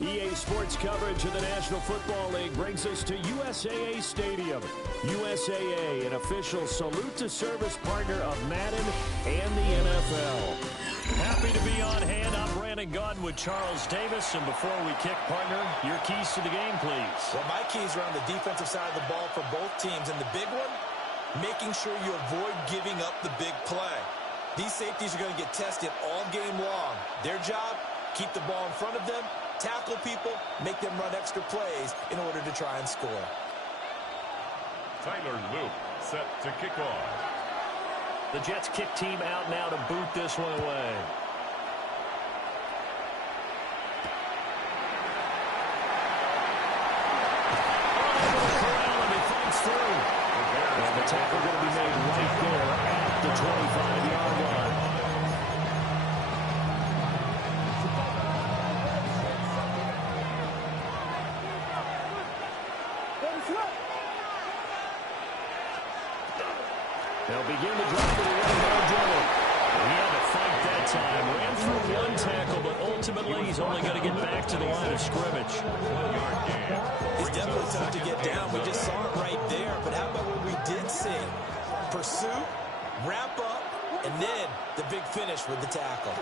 EA Sports coverage of the National Football League brings us to USAA Stadium. USAA, an official salute-to-service partner of Madden and the NFL. Happy to be on hand. I'm Brandon Gaudin with Charles Davis. And before we kick, partner, your keys to the game, please. Well, my keys are on the defensive side of the ball for both teams. And the big one, making sure you avoid giving up the big play. These safeties are going to get tested all game long. Their job, keep the ball in front of them, tackle people, make them run extra plays in order to try and score. Tyler Luke set to kick off. The Jets kick team out now to boot this one away. And the tackle going to be made right there at the 25-yard line. They'll begin the drive with a one-yard drill. He had to fight that time. Ran through one tackle, but ultimately he's only going to get back to the line of scrimmage. It's definitely tough to get down. We just saw it right there. But how about what we did see? Pursuit, wrap up, and then the big finish with the tackle.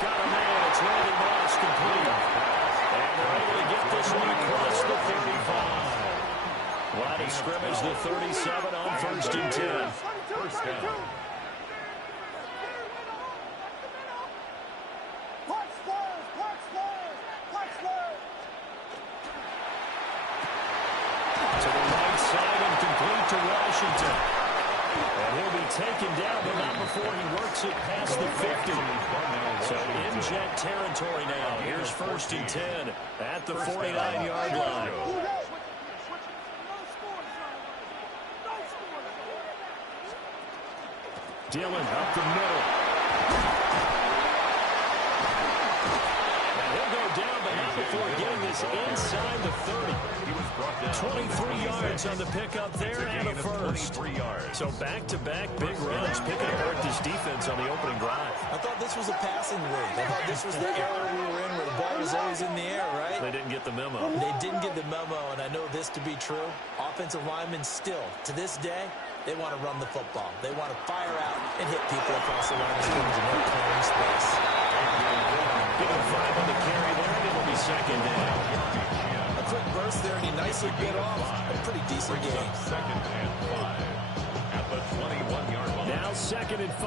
Got a man. It's Randy Moss complete. And they're able to get this one across the 35. Line of scrimmage, the 37 on 1st and 10. First down. To the right side and complete to Washington. And he'll be taken down, but not before he works it past the 50. So in Jet territory now. Here's 1st and 10 at the 49-yard line. Dillon up the middle. And he'll go down, but not before getting this inside the 30. 23 yards on the pickup there and a first. So back-to-back big runs picking apart this defense on the opening drive. I thought this was a passing league. I thought this was the era we were in where the ball was always in the air, right? They didn't get the memo. They didn't get the memo, and I know this to be true. Offensive linemen still, to this day, they want to run the football. They want to fire out and hit people across the line of scrimmage and no clearing space. Give him 5 on the carry there, and it'll be second down. A quick burst there, and he nicely bit off a pretty decent game. Second and 5 at the 21-yard line. Now 2nd and 5.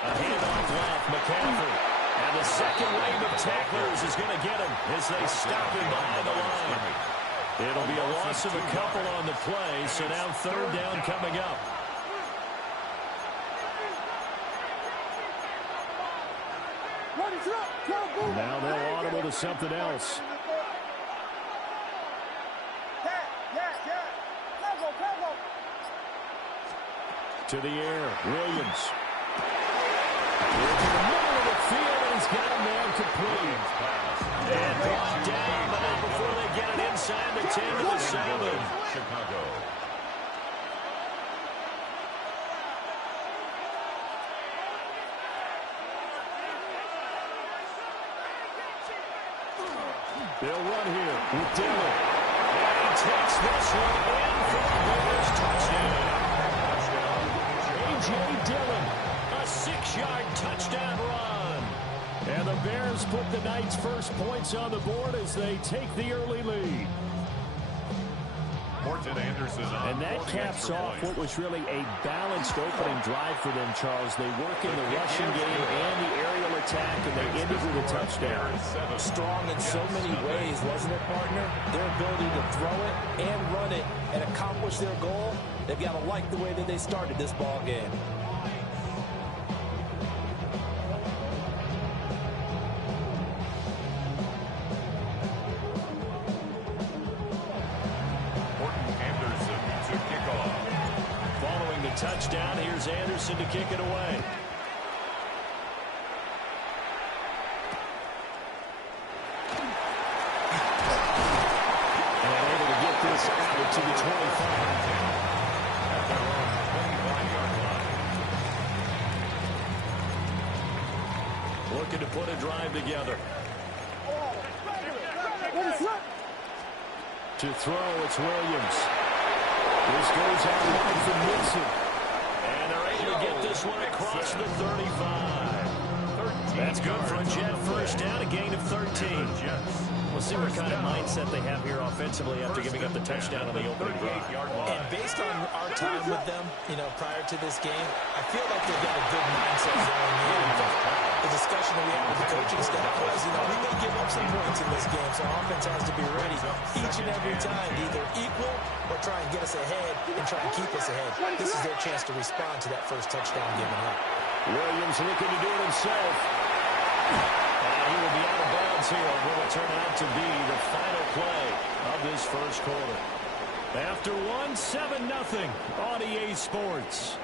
A handoff left, McCaffrey. And the second wave of tacklers is going to get him as they stop him behind the line. It'll be a loss of a couple on the play, so now 3rd down coming up. Now they'll audible to something else. To the air, Williams. Into the middle of the field, and he's got a man complete. And brought down, but not before they get it inside the 10 to the 7. Chicago. They'll run here with Dillon. And he takes this one in for the Bears touchdown. A.J. Dillon, a 6-yard touchdown run. And the Bears put the Knights' first points on the board as they take the early lead. Morton Anderson on And that caps off what was really a balanced opening drive for them, Charles. They work in the rushing game and the aerial attack, and they ended with a touchdown. Strong in so many ways, wasn't it, partner? Their ability to throw it and run it and accomplish their goal, they've got to like the way that they started this ball game. Touchdown. Here's Anderson to kick it away. And able to get this out to the 25. looking to put a drive together. To throw, it's Williams. This goes out wide for Mixon. And they're able to get this one across the 35. That's good for a Jet first down, a gain of 13. We'll see what kind of mindset they have here offensively after giving up the touchdown on the opening drive. And based on our time with them, prior to this game, I feel like they've got a good mindset going in. The discussion that we had with the coaching staff was, we may give up some points in this game, so offense has to be ready each and every time to either equal or try and get us ahead and try and keep us ahead. This is their chance to respond to that first touchdown given up. Williams looking to do it himself. And he will be out of bounds here. What will turn out to be the final play of this first quarter. After 7-0 on EA Sports.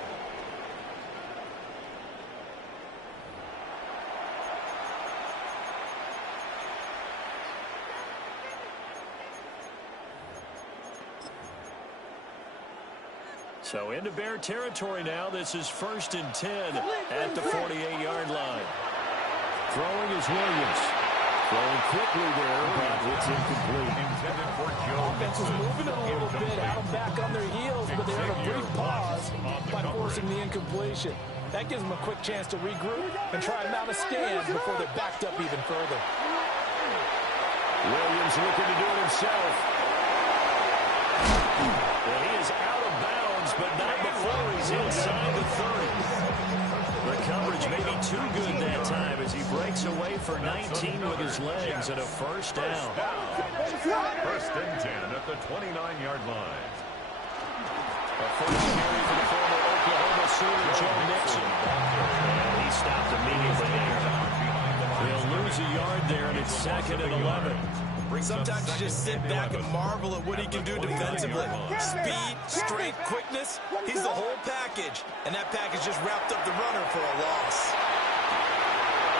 So into Bear territory now. This is 1st and 10 at the 48-yard line. Throwing is Williams. Throwing quickly there, but it's incomplete. Offense was moving a little bit, had them back on their heels, but they had a brief pause by forcing the incompletion. That gives them a quick chance to regroup and try and mount a stand before they're backed up even further. Williams looking to do it himself. And he is out of bounds, but not before he's inside the 30. The coverage may be too good that time as he breaks away for 19 with his legs and a first down. 1st and 10 at the 29-yard line. A first carry for the former Oklahoma Sooner, Joe Mixon. And he stopped immediately there. They'll lose a yard there, and it's 2nd and 11. Sometimes you just sit back and marvel at what he can do defensively. Speed, strength, quickness. He's the whole package. And that package just wrapped up the runner for a loss.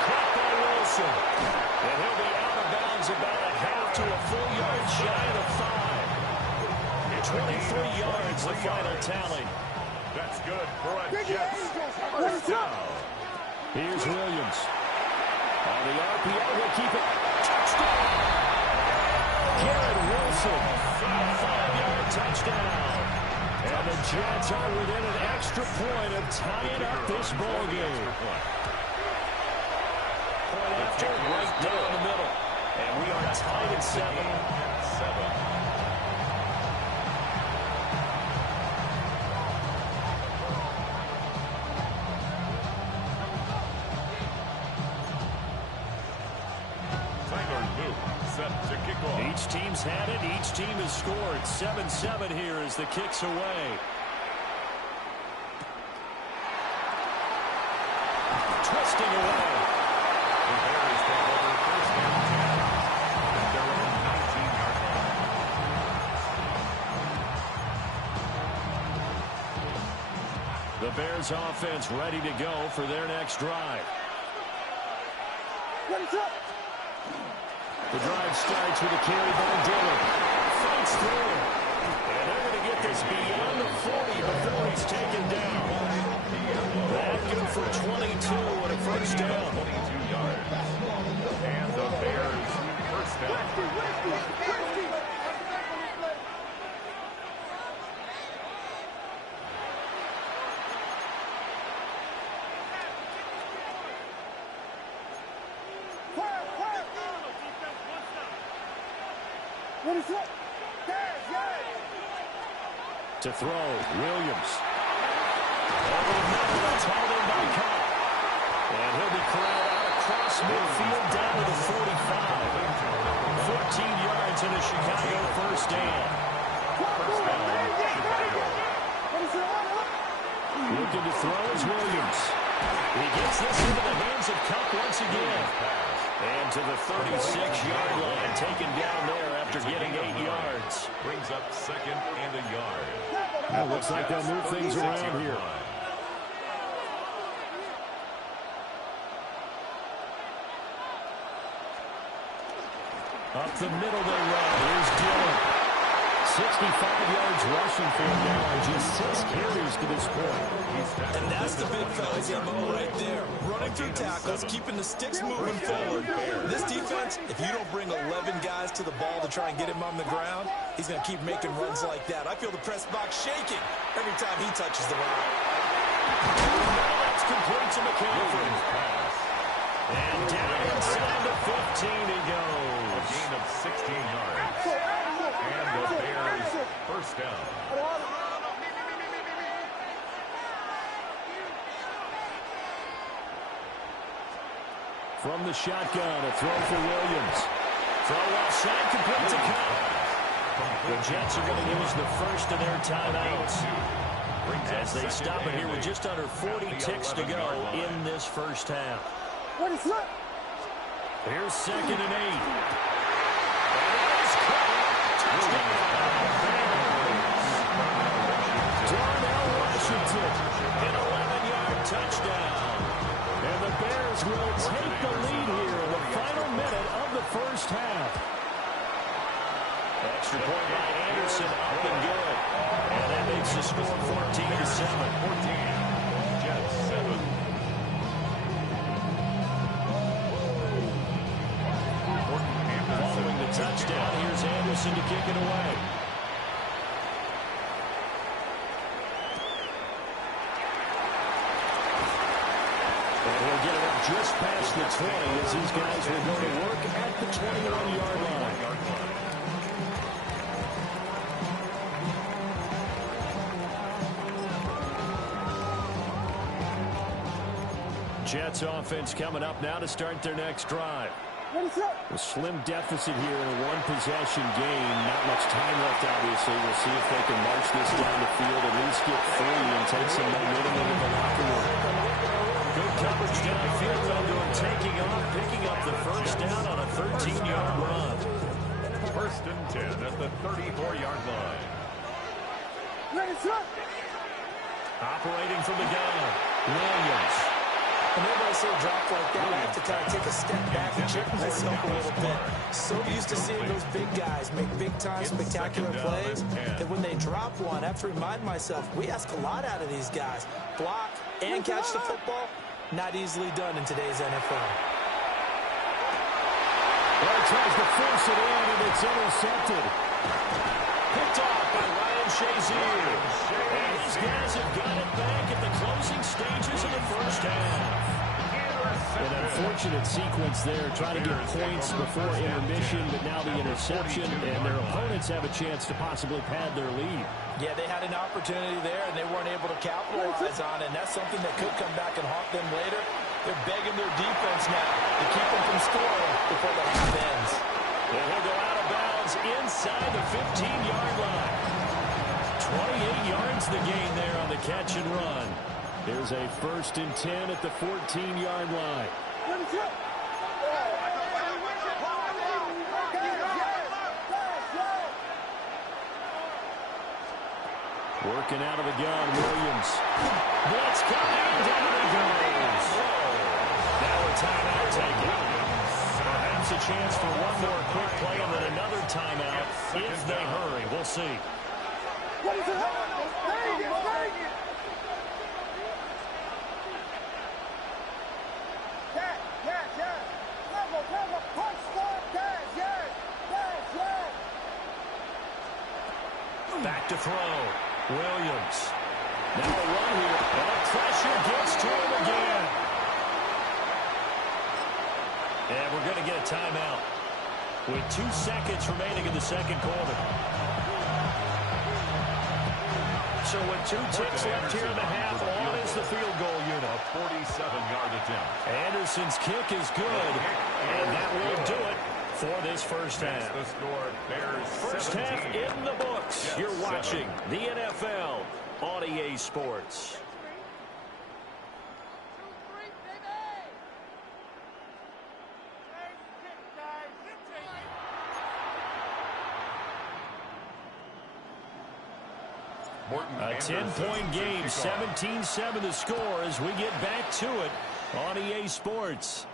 Caught by Wilson. And he'll be out of bounds about a half to a full yard shy of the 5. 23 yards, the final tally. That's good for a Jets first down. Here's Williams. On the RPO, he'll keep it. Touchdown! Garrett Wilson, a 5-yard touchdown. And the Jets are within an extra point of tying up this ball game. Point after, right down the middle. And we are tied at 7. Each team's had it. Each team has scored. 7-7 here as the kick's away. Twisting away. The Bears take over 1st and 10 at their own 19-yard line. The Bears offense ready to go for their next drive. The drive starts with a carry by Dillon. Fights through. And they're going to get this beyond the 40 before he's taken down. That good for 22 and a first down. 22 yards. And the Bears first down. To throw, Williams. Over the middle, that's hauled in by Cup. And he'll be corralled out across midfield down to the 45. 14 yards in a Chicago first down. First down, Chicago. Looking to throw is Williams. He gets this into the hands of Cup once again. And to the 36-yard line, taken down there after getting 8 yards. Brings up 2nd and a yard. Well, looks like they'll move things around here. Up the middle they run. Here's Dillon. 65 yards rushing for him now and just 6 carries to this point. And that's the big fella's MO right there. Running through tackles, keeping the sticks moving forward. This defense, if you don't bring 11 guys to the ball to try and get him on the ground, he's going to keep making runs like that. I feel the press box shaking every time he touches the rock. That's complete to McCaffrey. And down inside the 15 he goes. A gain of 16 yards. And the Bears first down. From the shotgun, a throw for Williams. Throw offside, complete to Cobb. The Jets are going to use the first of their timeouts as they stop it here with just under 40 ticks to go in this first half. Here's 2nd and 8. Darnell Washington, an 11-yard touchdown. And the Bears will take the lead here in the final minute of the first half. Extra point by Anderson, up and good. And that makes the score 14-7. 14. Jets 7. Following the touchdown, here's Anderson to kick it away. And he'll get it up just past the 20 as these guys will go to work at the 21-yard line. Jets offense coming up now to start their next drive. A slim deficit here in a one-possession game. Not much time left, obviously. We'll see if they can march this down the field, at least get free and take some momentum into the locker room. Good coverage downfield. They'll do it, taking off, picking up the first down on a 13-yard run. 1st and 10 at the 34-yard line. Operating from the gun, Williams. Whenever I see a drop like that, I have to kind of take a step back and check myself a little bit. So used to seeing those big guys make big-time, spectacular plays that when they drop one, I have to remind myself, we ask a lot out of these guys. Block and catch the football, not easily done in today's NFL. Well, he tries to force it in, and it's intercepted. Picked off by Ryan Shazier. And these guys have got it back at the closing stages of the first half. An unfortunate sequence there, trying to get points before intermission, but now the interception, and their opponents have a chance to possibly pad their lead. Yeah, they had an opportunity there, and they weren't able to capitalize on it, and that's something that could come back and haunt them later. They're begging their defense now to keep them from scoring before the half ends. And he'll go out of bounds inside the 15-yard line. 28 yards the gain there on the catch and run. There's a 1st and 10 at the 14-yard line. Working out of the gun, Williams. Blitz coming, down he goes. Now a timeout taken. Perhaps a chance for one more quick play and then another timeout if they hurry. We'll see. Back to throw. Williams. Now a run here. And pressure gets to him again. And we're going to get a timeout with 2 seconds remaining in the second quarter. So with 2 ticks left here in the half, on is the field goal unit. A 47-yard attempt. Anderson's kick is good, and that will do it for this first half. The score, Bears First 17. half in the books. Jets You're watching 7. the NFL on EA Sports. A 10-point game, 17-7 the score as we get back to it on EA Sports.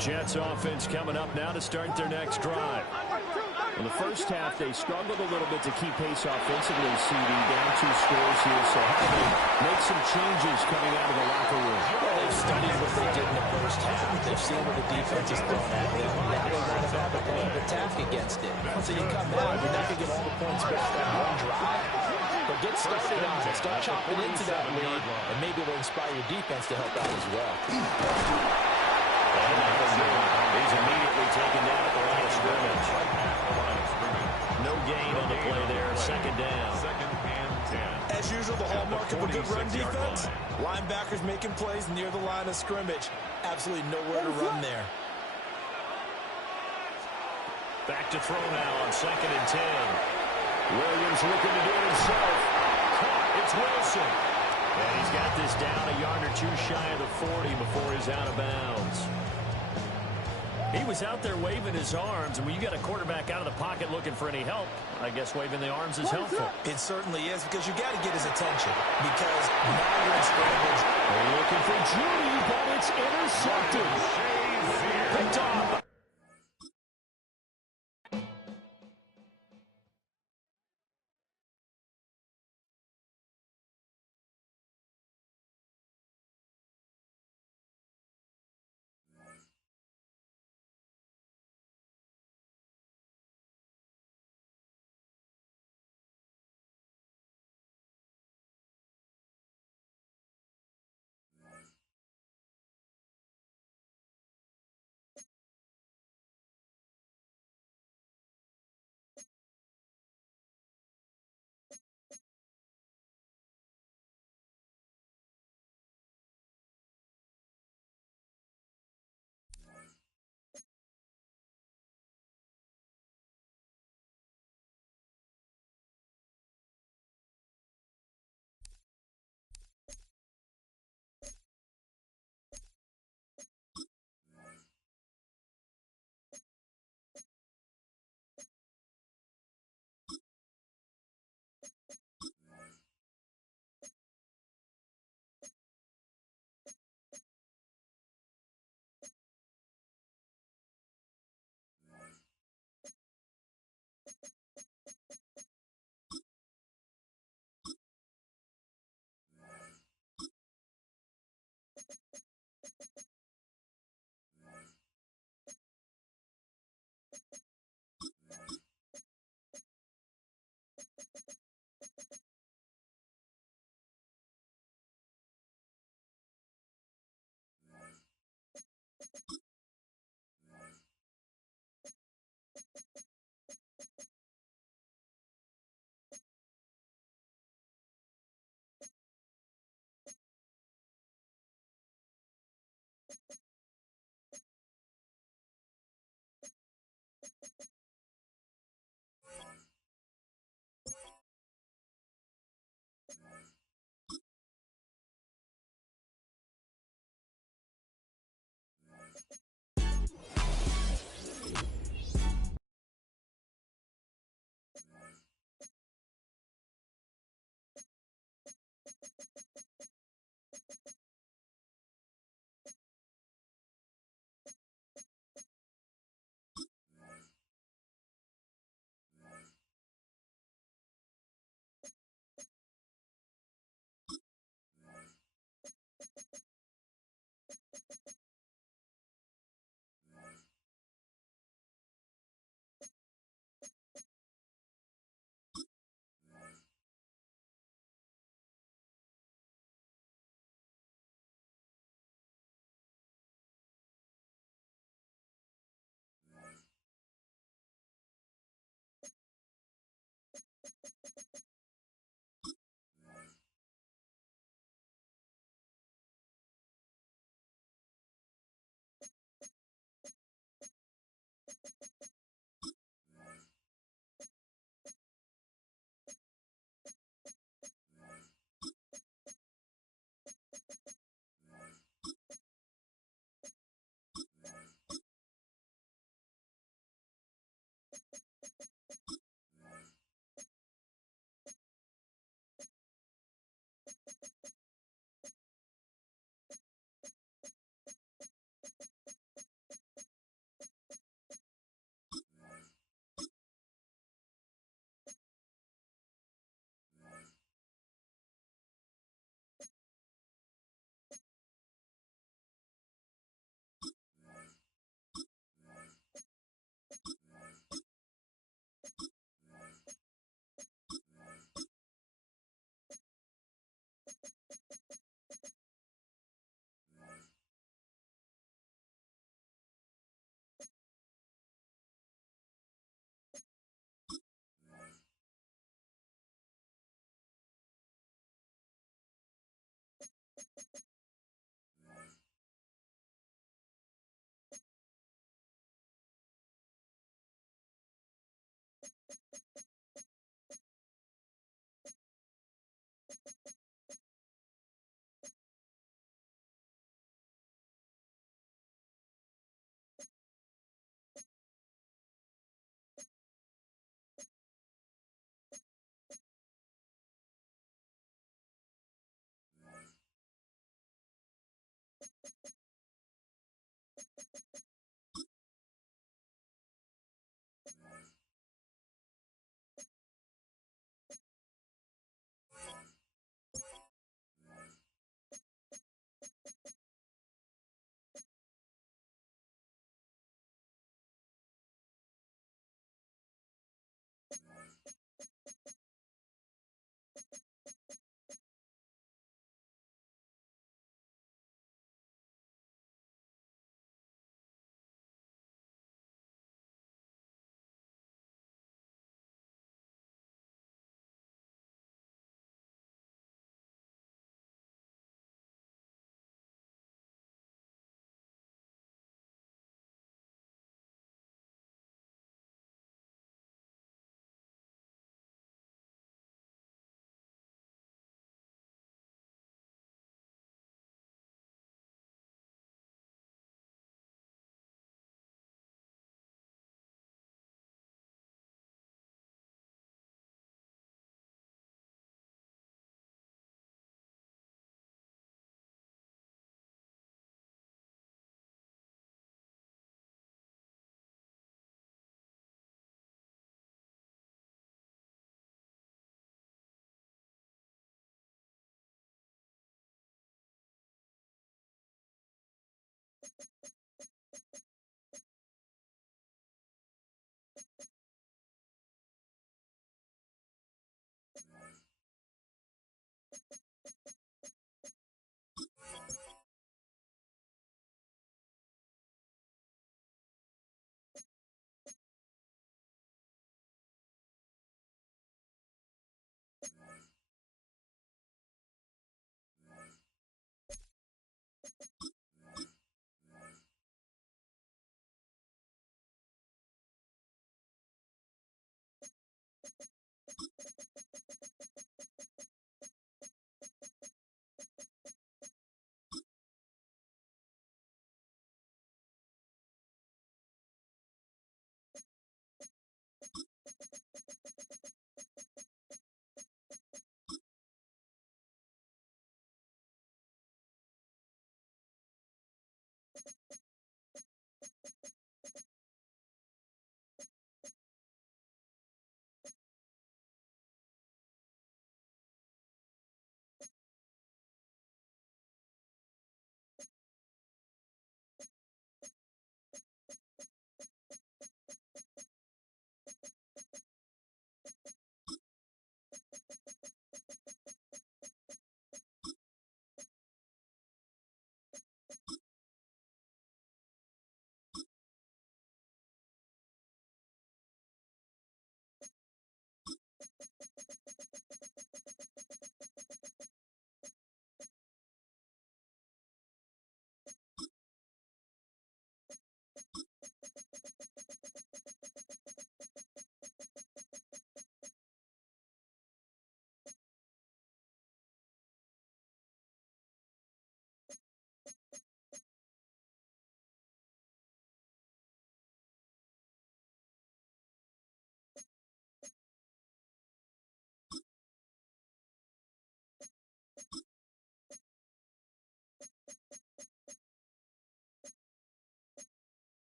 Jets offense coming up now to start their next drive. In the first half, they struggled a little bit to keep pace offensively, CD, down 2 scores here. So how do they make some changes coming out of the locker room? Well, they've studied what they did in the first half. They've seen what the defense has thrown at them. Now they want to have a plan of attack against it. So you come out, you're not going to get all the points back on one drive. But get started on it. Start chopping into that lead, and maybe it'll inspire your defense to help out as well. He's immediately taken down at the line of scrimmage. No gain on the play there. Second down. As usual, the hallmark of a good run defense. Linebackers making plays near the line of scrimmage. Absolutely nowhere to run there. Back to throw now on 2nd and 10. Williams looking to do it himself. Caught. It's Wilson. And he's got this down a yard or 2 shy of the 40 before he's out of bounds. He was out there waving his arms, and when you got a quarterback out of the pocket looking for any help, I guess waving the arms is helpful. It certainly is, because you got to get his attention, because now you're in scrimmage. They're looking for Judy, but it's intercepted. Picked off.